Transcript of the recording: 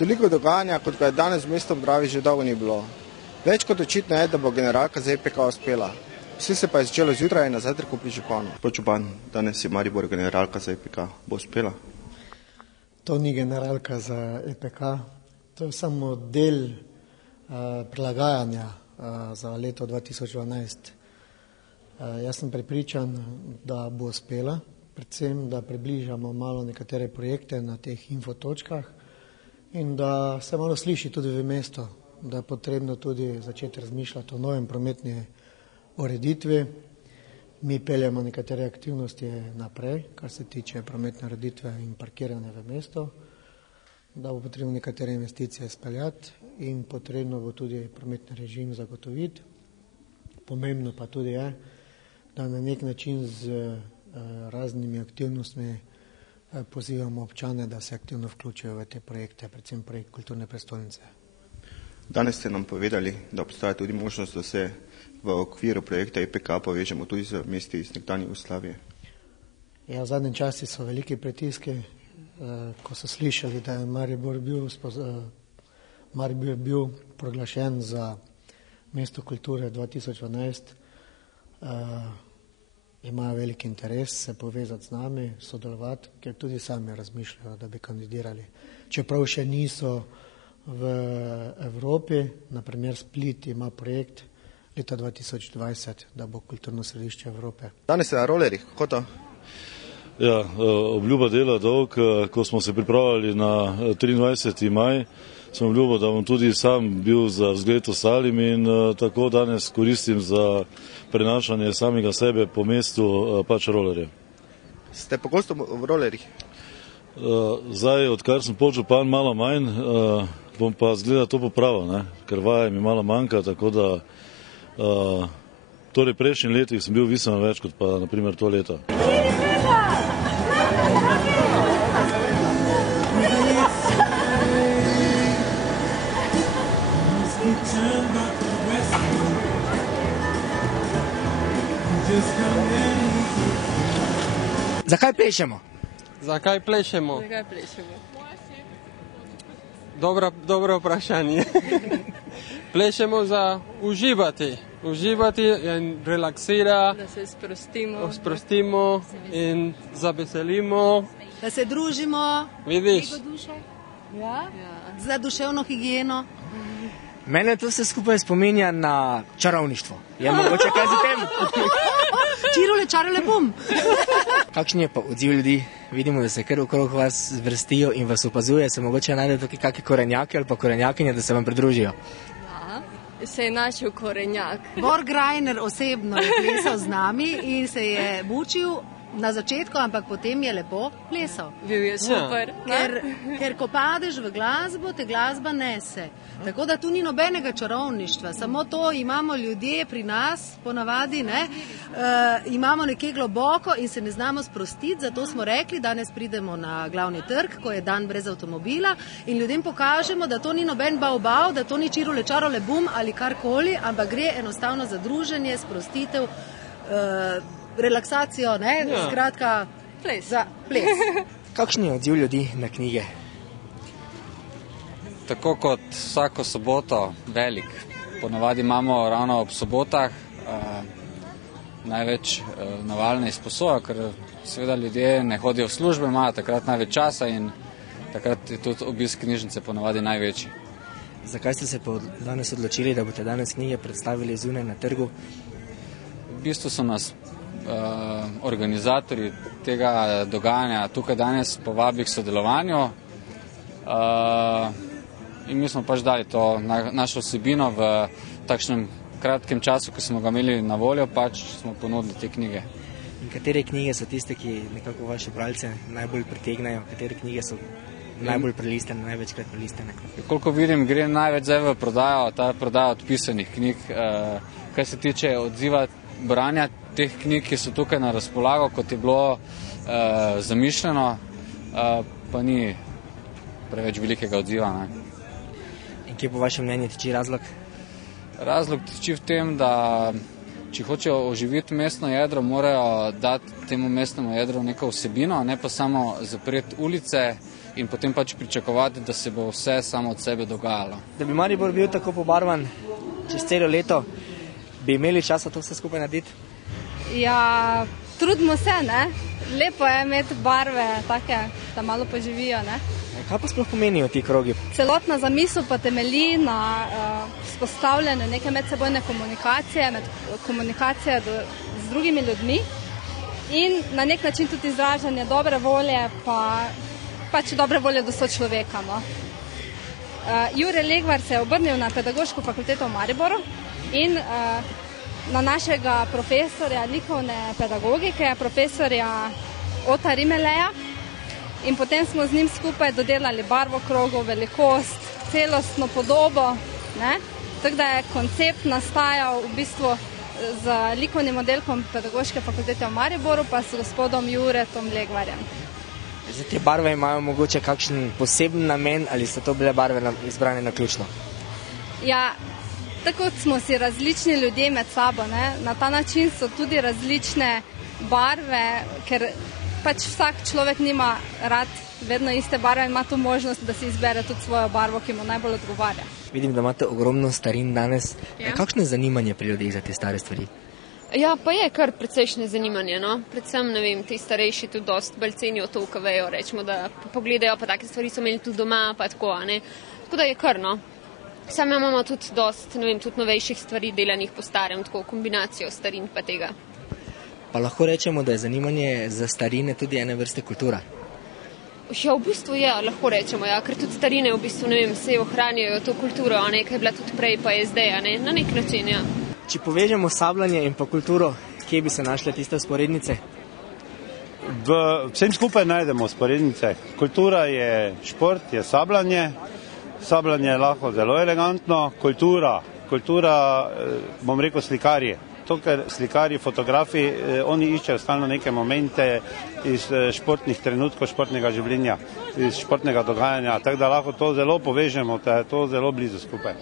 Toliko dogajanja, kot ga je danes v mestu ob Dravi, že dolgo ni bilo. Več kot očitno je, da bo generalka za EPK uspela. Vse se pa je začelo zjutraj na zajtrku pri županu. Župan, danes je Maribor generalka za EPK. Bo uspela? To ni generalka za EPK. To je samo del prilagajanja za leto 2012. Jaz sem prepričan, da bo uspela, predvsem, da približamo malo nekatere projekte na teh infotočkah in da se malo sliši tudi v mestu, da je potrebno tudi začeti razmišljati o novem prometni ureditvi. Mi peljemo nekatere aktivnosti naprej, kar se tiče prometne ureditve in parkiranja v mestu, da bo potrebno nekatere investicije speljati in potrebno bo tudi prometni režim zagotoviti. Pomembno pa tudi je, da na nek način z raznimi aktivnostmi pozivamo občane, da se aktivno vključijo v te projekte, predvsem projekt kulturne prestolnice. Danes ste nam povedali, da obstaja tudi možnost, da se v okviru projekta EPK povežemo tudi z mesti iz nekdanje Jugoslavije. Ja, v zadnjem času so veliki pritiski, ko so slišali, da je Maribor bil proglašen za mesto kulture 2012, imajo velik interes se povezati z nami, sodelovati, ker tudi sami razmišljajo, da bi kandidirali. Čeprav še niso v Evropi, naprimer Split ima projekt leta 2020, da bo kulturno središče Evrope. Danes je na rolerih, kako to? Ja, obljuba dela dolg, ko smo se pripravljali na 23. maj, sem obljubil, da bom tudi sam bil za vzgled ostalim in tako danes koristim za prenašanje samega sebe po mestu pač rolerje. Ste pogosto v rolerjih? Zdaj, odkar sem podžupan, malo manj, bom pa zgleda to popravil, ker vaje mi malo manjka, tako da torej prejšnjih letih sem bil visno več kot pa naprimer to leto. Zakaj plešemo? Zakaj plešemo? Dobro vprašanje. Plešemo za uživati in relaksira, da se sprostimo in zaveselimo. Da se družimo. Vidiš? Za duševno higieno. Mene to vse skupaj spominja na čarovništvo. Je mogoče kaj za tem? Čarole bum. Kakšen je pa odziv ljudi? Vidimo, da se kar okrog vas zvrstijo in vas opazuje. Se mogoče najde tukaj kakšne korenjaki ali pa korenjakinje, da se vam pridružijo? Ja, se je našel korenjak. Bor Grajner osebno je plesal z nami in se je mučil na začetku, ampak potem je lepo plesal. Bil je super. Ker ko padeš v glasbo, te glasba nese. Tako da tu ni nobenega čarovništva, samo to imamo ljudje pri nas, ponavadi, imamo nekje globoko in se ne znamo sprostiti, zato smo rekli, danes pridemo na glavni trg, ko je dan brez avtomobila in ljudem pokažemo, da to ni noben bav, da to ni čarole bum ali karkoli, ampak gre enostavno za druženje, sprostitev, relaksacijo, skratka, za ples. Kakšen je odziv ljudi na knjige? Tako kot vsako soboto, velik. Ponavadi imamo ravno ob sobotah največ navalne izposoja, ker seveda ljudje ne hodijo v službe, imajo takrat največ časa in takrat je tudi obisk knjižnice ponavadi največji. Zakaj ste se danes odločili, da boste danes knjige predstavili zunaj na trgu? V bistvu so nas organizatorji tega dogajanja tukaj danes povabili k sodelovanju in mi smo pač dali to našo vsebino v takšnem kratkem času, ko smo ga imeli na voljo, pač smo ponudili te knjige. In katere knjige so tiste, ki nekako vaše bralce najbolj pritegnajo? Katere knjige so najbolj prelistane, največkrat prelistane? Koliko vidim, gre največ zdaj v prodajo, ta prodaja odpisanih knjig. Kar se tiče odziva branja teh knjig, ki so tukaj na razpolago, kot je bilo zamišljeno, pa ni preveč velikega odziva. In kje po vašem mnenju tiči razlog? Razlog tiči v tem, da če hočejo oživiti mestno jedro, morajo dati temu mestnemu jedru neko vsebino, ne pa samo zapreti ulice in potem pač pričakovati, da se bo vse samo od sebe dogajalo. Da bi Maribor bil tako pobarvan čez celo leto, bi imeli časa to vse skupaj narediti? Ja, trudimo se, ne? Lepo je imeti barve take, da malo poživijo, ne? Kaj pa sploh pomenijo ti krogi? Celotna zamisel pa temelji na vzpostavljanju neke medsebojne komunikacije z drugimi ljudmi in na nek način tudi izražanje dobre volje, pa pač dobre volje do sočloveka. No. Jure Legvar se je obrnil na Pedagoško fakulteto v Mariboru in na našega profesorja likovne pedagogike, profesorja Ota Rimeleja, in potem smo z njim skupaj dodelali barvo krogov, velikost, celostno podobo, ne? Tako da je koncept nastajal v bistvu z likovnim oddelkom Pedagoške fakultete v Mariboru, pa s gospodom Juretom Legvarjem. Zdaj, te barve imajo mogoče kakšen poseben namen ali so to bile barve izbrane naključno? Ja, tako smo si različni ljudje med sabo, ne? Na ta način so tudi različne barve, ker pač vsak človek nima rad vedno iste barve in ima tu možnost, da si izbere tudi svojo barvo, ki mu najbolj odgovarja. Vidim, da imate ogromno starin danes. Ja. Kakšno je zanimanje pri ljudeh za te stare stvari? Ja, pa je kar precejšnje zanimanje, no. Predvsem, ne vem, ti starejši tudi dost bolj cenijo to, ko vejo, rečemo, da pogledajo, pa take stvari so imeli tudi doma, pa tako, a ne. Tako da je kar, no. Sami imamo tudi dost, ne vem, tudi novejših stvari delanih po starem, tako kombinacijo starin pa tega. Pa lahko rečemo, da je zanimanje za starine tudi ene vrste kultura? Ja, v bistvu je, lahko rečemo, ja, ker tudi starine v bistvu, ne vem, se ohranjajo to kulturo, a ne, ki je bila tudi prej, pa je zdaj, a ne, na nek način, ja. Če povežemo sabljanje in pa kulturo, kje bi se našle tiste vzporednice? Vsem skupaj najdemo vzporednice. Kultura je šport, je sabljanje. Sabljanje je lahko zelo elegantno. Kultura, bom rekel, slikarje. To, ker slikarji, fotografi, oni iščejo stalno neke momente iz športnih trenutkov, športnega življenja, iz športnega dogajanja, tako da lahko to zelo povežemo, da je to zelo blizu skupaj.